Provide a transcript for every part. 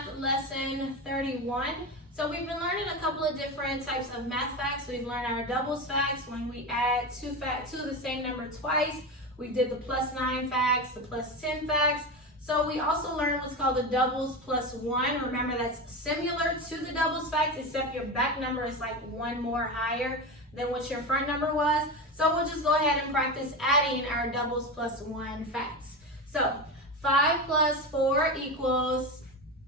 Math Lesson 31. So we've been learning a couple of different types of math facts. We've learned our doubles facts, when we add two of the same number twice. We did the +9 facts, the +10 facts. So we also learned what's called the doubles +1. Remember, that's similar to the doubles facts, except your back number is like one more higher than what your front number was. So we'll just go ahead and practice adding our doubles +1 facts. So 5 plus 4 equals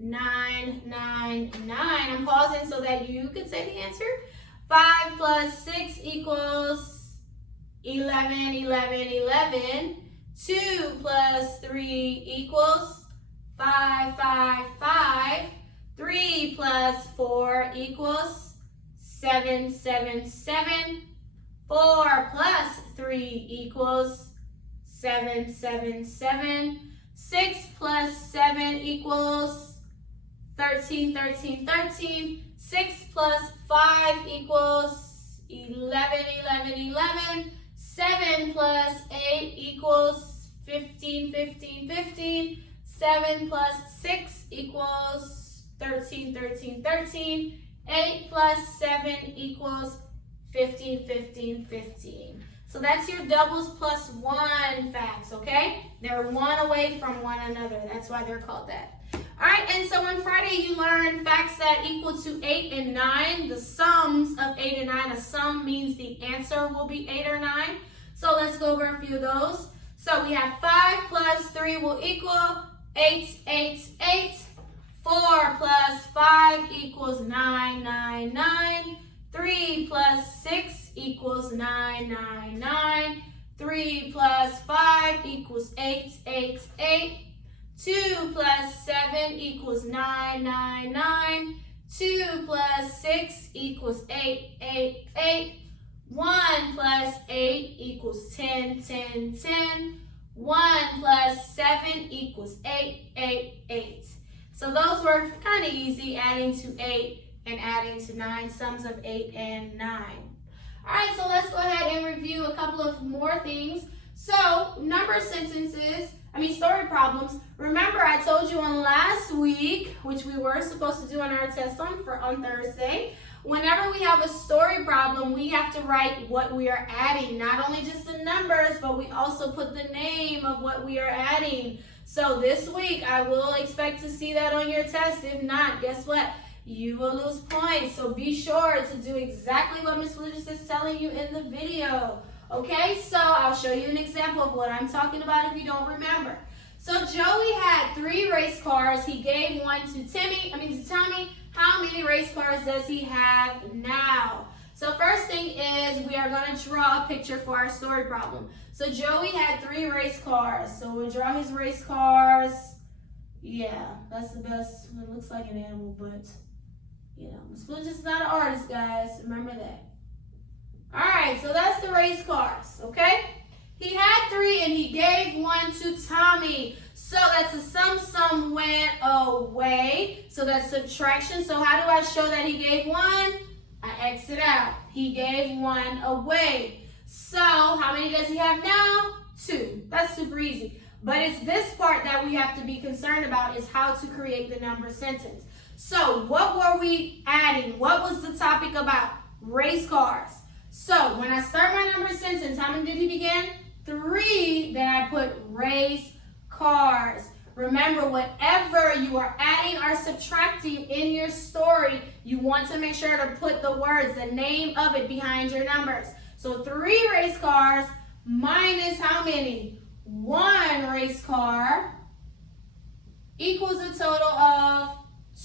9, 9, 9. I'm pausing so that you can say the answer. 5 plus 6 equals 11, 11, 11. 2 plus 3 equals 5, 5, 5. 3 plus 4 equals 7, 7, 7. 4 plus 3 equals 7, 7, 7. 6 plus 7 equals 13, 13, 13. 6 plus 5 equals 11, 11, 11. 7 plus 8 equals 15, 15, 15. 7 plus 6 equals 13, 13, 13. 8 plus 7 equals 15, 15, 15. So that's your doubles +1 facts, okay? They're one away from one another. That's why they're called that. All right, and so on Friday, you learned facts that equal to 8 and 9, the sums of 8 and 9. A sum means the answer will be 8 or 9. So let's go over a few of those. So we have 5 plus 3 will equal 8, 8, 8. 4 plus 5 equals 9, 9, 9. 3 plus 6 equals 9, 9, 9. 3 plus 5 equals 8, 8, 8. 2 plus 7 equals 9, 9, 9. 2 plus 6 equals 8, 8, 8. 1 plus 8 equals 10, 10, 10. 1 plus 7 equals 8, 8, 8. So those were kind of easy, adding to 8 and adding to 9, sums of 8 and 9. All right, so let's go ahead and review a couple of more things. So number sentences, story problems. Remember, I told you on last week, which we were supposed to do on our test on Thursday, whenever we have a story problem, we have to write what we are adding. Not only just the numbers, but we also put the name of what we are adding. So this week, I will expect to see that on your test. If not, guess what? You will lose points. So be sure to do exactly what Ms. Felicia is telling you in the video. Okay, so I'll show you an example of what I'm talking about if you don't remember. So Joey had 3 race cars. He gave one to Tommy. How many race cars does he have now? So first thing is we are going to draw a picture for our story problem. So Joey had 3 race cars. So we'll draw his race cars. Yeah, that's the best. It looks like an animal, but Ms. Felicia's not an artist, guys. Remember that. All right, so that's the race cars, okay? He had 3 and he gave one to Tommy. So that's a sum went away. So that's subtraction. So how do I show that he gave 1? I X it out. He gave 1 away. So how many does he have now? 2. That's super easy. But it's this part that we have to be concerned about, is how to create the number sentence. So what were we adding? What was the topic about? Race cars. So when I start my number sentence, how many did he begin? 3. Then I put race cars. Remember, whatever you are adding or subtracting in your story, you want to make sure to put the words, the name of it, behind your numbers. So 3 race cars minus how many? 1 race car equals a total of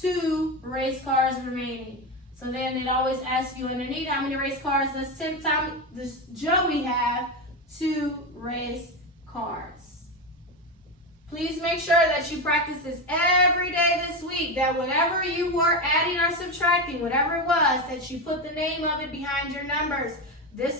2 race cars remaining. So then it always asks you underneath, how many race cars does Joey have? 2 race cars. Please make sure that you practice this every day this week, that whatever you were adding or subtracting, whatever it was, that you put the name of it behind your numbers.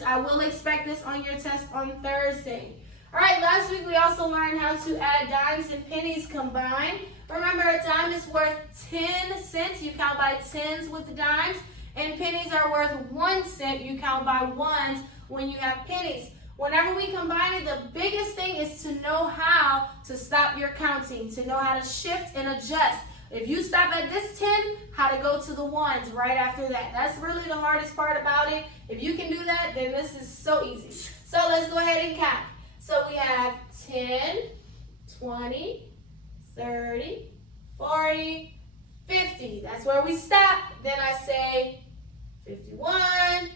I will expect this on your test on Thursday. All right, last week we also learned how to add dimes and pennies combined. Remember, a dime is worth 10 cents. You count by tens with the dimes. And pennies are worth 1 cent. You count by ones when you have pennies. Whenever we combine it, the biggest thing is to know how to stop your counting, to know how to shift and adjust. If you stop at this 10, how to go to the ones right after that. That's really the hardest part about it. If you can do that, then this is so easy. So let's go ahead and count. So we have 10, 20, 30, 40, 50. That's where we stop. Then I say 51,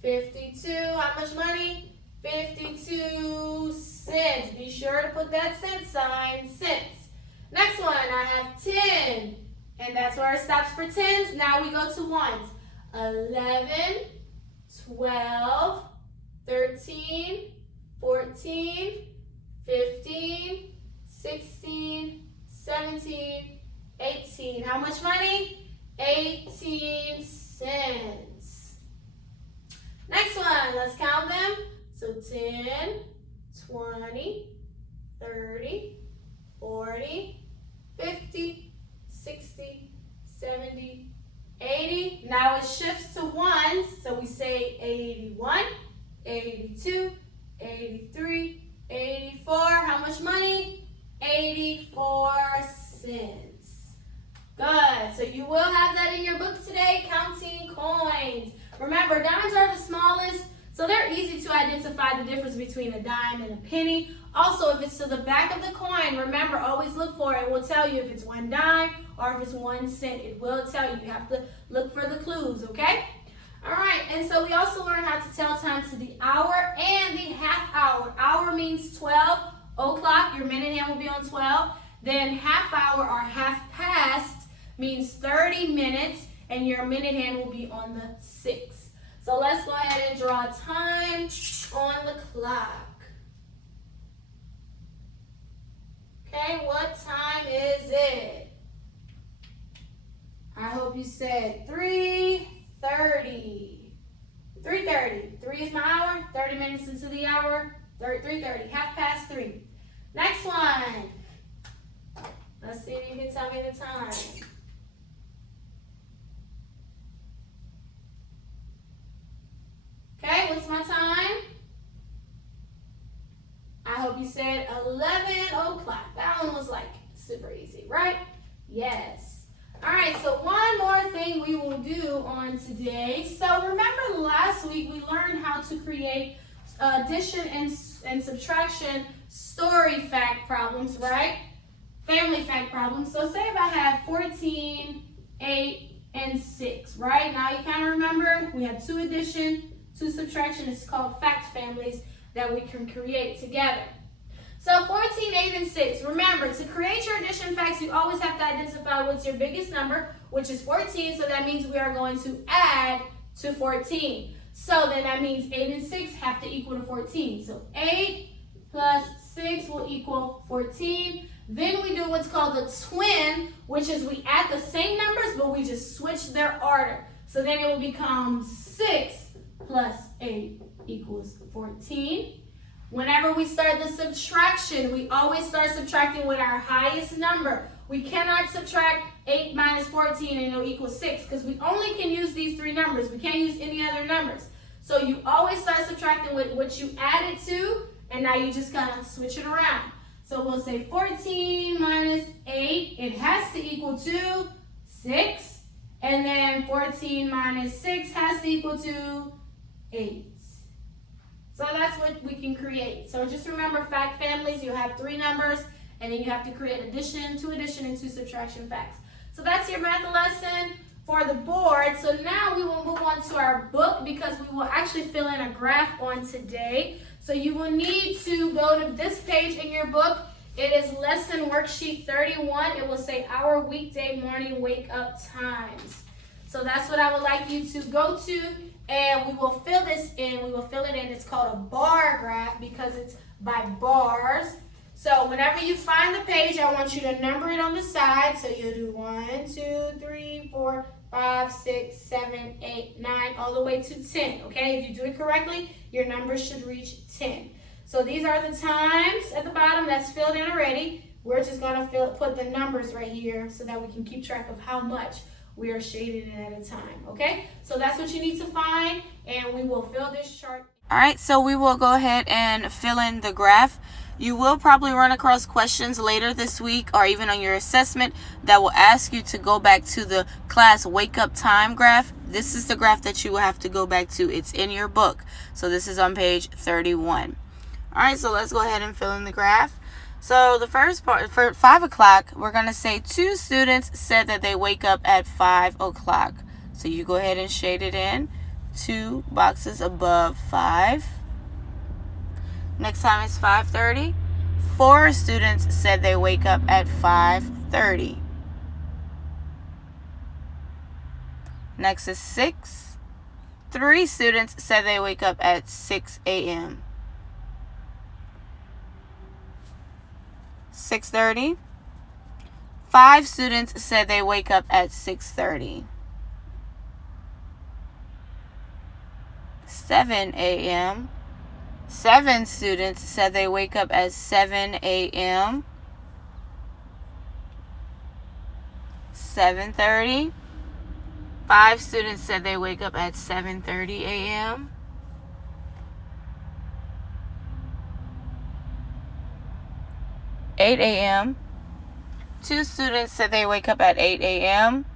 52. How much money? 52 cents. Be sure to put that cent sign, cents. Next one, I have 10. And that's where it stops for tens. Now we go to ones. 11, 12, 13, 14, 15, 16, 17, 18. How much money? 18 cents. Next one, let's count them. So 10, 20, 30, 40, 50, 60, 70, 80. Now it shifts to ones. So we say 81, 82, 83, 84. How much money? 84 cents. Good. So you will have that in your book today, counting coins. Remember, dimes are the smallest, so they're easy to identify the difference between a dime and a penny. Also, if it's to the back of the coin, remember, always look for it. It will tell you if it's 1 dime or if it's 1 cent. It will tell you. You have to look for the clues, okay? All right, and so we also learned how to tell time to the hour and the half hour. Hour means 12 o'clock. Your minute hand will be on 12. Then half hour or half past means 30 minutes, and your minute hand will be on the 6. So let's go ahead and draw time on the clock. Okay, what time is it? I hope you said 3:30. 3:30. 3 is my hour. 30 minutes into the hour. 3:30. Half past 3. Next one. Let's see if you can tell me the time. Okay, what's my time? I hope you said 11 o'clock. That one was like super easy, right? Yes. All right, so one more thing we will do on today. So remember last week we learned how to create addition and subtraction story fact problems, right? Family fact problems. So say if I have 14, 8, and 6, right? Now you kind of remember we have 2 addition, 2 subtraction. It's called fact families that we can create together. So 14, 8, and 6. Remember, to create your addition facts, you always have to identify what's your biggest number, which is 14. So that means we are going to add to 14. So then that means 8 and 6 have to equal to 14. So 8 plus 6 will equal 14. Then we do what's called a twin, which is we add the same numbers, but we just switch their order. So then it will become 6 plus 8 equals 14. Whenever we start the subtraction, we always start subtracting with our highest number. We cannot subtract 8 minus 14 and it'll equal 6 because we only can use these 3 numbers. We can't use any other numbers. So you always start subtracting with what you added to, and now you just kind of switch it around. So we'll say 14 minus 8, it has to equal to 6. And then 14 minus 6 has to equal to 8. So that's what we can create. So just remember fact families, you have 3 numbers, and then you have to create addition, 2 addition, and 2 subtraction facts. So that's your math lesson for the board. So now we will move on to our book because we will actually fill in a graph on today. So you will need to go to this page in your book. It is lesson worksheet 31. It will say our weekday morning wake up times. So that's what I would like you to go to, and we will fill this in. We will fill it in. It's called a bar graph because it's by bars. So whenever you find the page, I want you to number it on the side. So you'll do 1, 2, 3, 4, 5, 6, 7, 8, 9, all the way to 10. Okay, if you do it correctly, your number should reach 10. So these are the times at the bottom that's filled in already. We're just going to put the numbers right here so that we can keep track of how much we are shading it at a time. Okay, so that's what you need to find, and we will fill this chart. All right, so we will go ahead and fill in the graph. You will probably run across questions later this week or even on your assessment that will ask you to go back to the class wake up time graph. This is the graph that you will have to go back to. It's in your book. So this is on page 31. All right, so let's go ahead and fill in the graph. So the first part, for 5 o'clock, we're going to say 2 students said that they wake up at 5 o'clock. So you go ahead and shade it in. 2 boxes above 5. Next time is 5:30. 4 students said they wake up at 5:30. Next is 6. 3 students said they wake up at 6 a.m. 6:30. 5 students said they wake up at 6:30. 7 a.m. 7 students said they wake up at 7 a.m. 7:30. 5 students said they wake up at 7:30 a.m. 8 a.m. 2 students said they wake up at 8 a.m.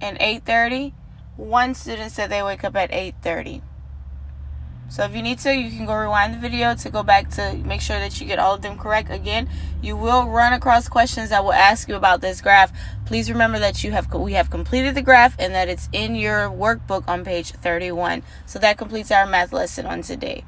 And 8:30. 1 student said they wake up at 8:30. So if you need to, you can go rewind the video to go back to make sure that you get all of them correct. Again, you will run across questions that will ask you about this graph. Please remember that we have completed the graph and that it's in your workbook on page 31. So that completes our math lesson on today.